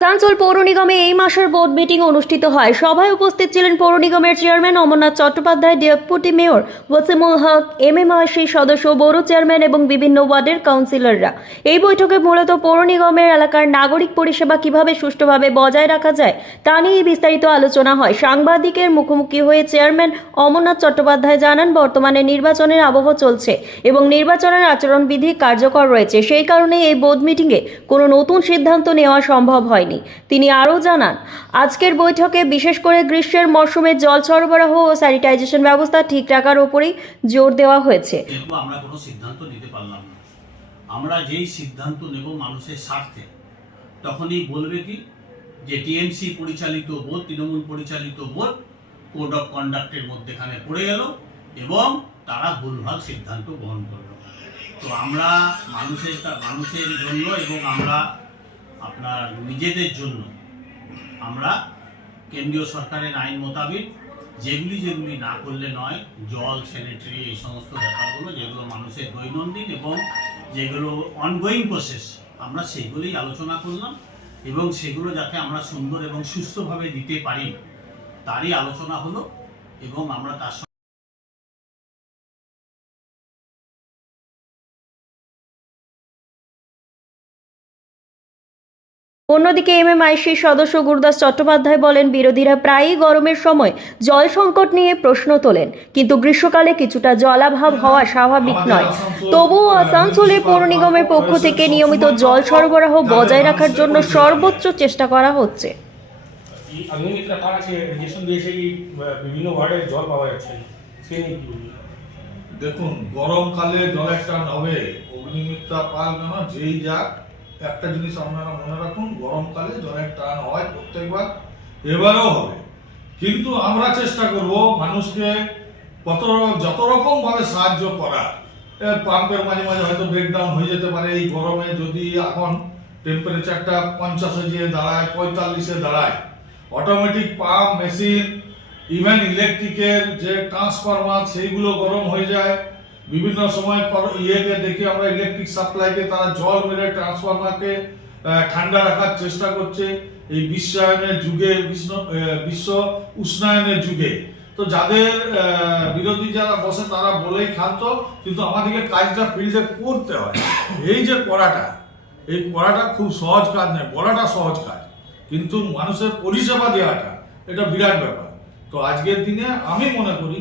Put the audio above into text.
আসানসোল পৌর নিগমে এই মাসের বোর্ড মিটিং অনুষ্ঠিত হয়। সভায় উপস্থিত ছিলেন পৌর নিগমের chairman Amarnath Chattopadhyay, deputy mayor Wasimul Haque, MMRC সদস্য, বড় চেয়ারম্যান এবং বিভিন্ন ওয়ার্ডের কাউন্সিলররা। এই বৈঠকে মূলত পৌর নিগমের এলাকার নাগরিক পরিষেবা কিভাবে সুষ্ঠুভাবে বজায় রাখা যায় তা নিয়ে বিস্তারিত আলোচনা হয়। সাংবাদিকের মুখোমুখি হয়ে চেয়ারম্যান অমরনাথ চট্টোপাধ্যায় জানান, বর্তমানে নির্বাচনের আবহ চলছে এবং নির্বাচনের আচরণবিধি কার্যকর রয়েছে। সেই কারণে এই বোর্ড মিটিংয়ে কোনো নতুন সিদ্ধান্ত নেওয়া সম্ভব হয়নি। তিনি আরও জানান, আজকের বৈঠকে বিশেষ করে গ্রীষ্মের মরশুমে জল সরবরাহ ও স্যানিটাইজেশন ব্যবস্থা ঠিক রাখার উপরেই জোর দেওয়া হয়েছে। যেহেতু আমরা কোনো সিদ্ধান্ত নিতে পারলাম না, আমরা যেই সিদ্ধান্ত নেব মানুষের স্বার্থে, তখনই বলবে কি যে টিএমসি পরিচালিত বোর্ড, তৃণমূল পরিচালিত বোর্ড কোড অফ কন্ডাক্টের মধ্যেখানে পড়ে গেল এবং তারা ভুলভাল সিদ্ধান্ত গ্রহণ করলো। তো আমরা মানুষের জন্য এবং আমরা আপনার নিজেদের জন্য আমরা কেন্দ্রীয় সরকারের আইন মোতাবেক যেগুলি না করলে নয়, জল, স্যানিটারি, এই সমস্ত ব্যাপারগুলো যেগুলো মানুষের দৈনন্দিন এবং যেগুলো অনগোয়িং প্রসেস, আমরা সেগুলোই আলোচনা করলাম এবং সেগুলো যাতে আমরা সুন্দর এবং সুস্থভাবে দিতে পারি তারই আলোচনা হলো এবং আমরা তার অন্যদিকে এমএমআইসি সদস্য গুরুদাস চট্টোপাধ্যায় বলেন, বিরোধীরা প্রায়ই গরমের সময় জল সংকট নিয়ে প্রশ্ন তোলেন, কিন্তু গ্রীষ্মকালে কিছুটা জলাভাব হওয়া স্বাভাবিক নয়। তবুও আসানসোলের পৌর নিগমের পক্ষ থেকে নিয়মিত জল সরবরাহ বজায় রাখার জন্য সর্বোচ্চ চেষ্টা করা হচ্ছে। বিভিন্ন ওয়ার্ডে জল পাওয়া যাচ্ছে, দেখুন, গরমকালে জলের টান হবে, অগ্নিমিত্রা পাল কেন যেই যাক, একটা জিনিস আপনারা মনে রাখুন, গরমকালে জলের টান হয় প্রত্যেকবার, এবারেও হবে। কিন্তু আমরা চেষ্টা করব মানুষকে যত রকম ভাবে সাহায্য করা। পাম্পের মাঝে মাঝে হয়তো ব্রেকডাউন হয়ে যেতে পারে এই গরমে, যদি এখন টেম্পারেচারটা 50-এ গিয়ে দাঁড়ায়, 45-এ দাঁড়ায়, অটোমেটিক পাম্প মেশিন, ইভেন ইলেকট্রিকের যে ট্রান্সফরমার সেইগুলো গরম হয়ে যায়। বিভিন্ন সময় ইয়েকে দেখি আমরা, ইলেকট্রিক সাপ্লাইকে তারা জল মেরে ট্রান্সফরমারকে ঠান্ডা রাখার চেষ্টা করছে এই বিশ্বায়নের যুগে, বিশ্ব উষ্ণায়নের যুগে। তো যাদের বিরোধী যারা বসে তারা বলেই ক্ষান্ত, কিন্তু আমাদেরকে কাজটা ফিল্ডে করতে হয়। এই যে করাটা খুব সহজ কাজ নয়, বলাটা সহজ কাজ, কিন্তু মানুষের পরিষেবা দেওয়াটা এটা বিরাট ব্যাপার। তো আজকের দিনে আমি মনে করি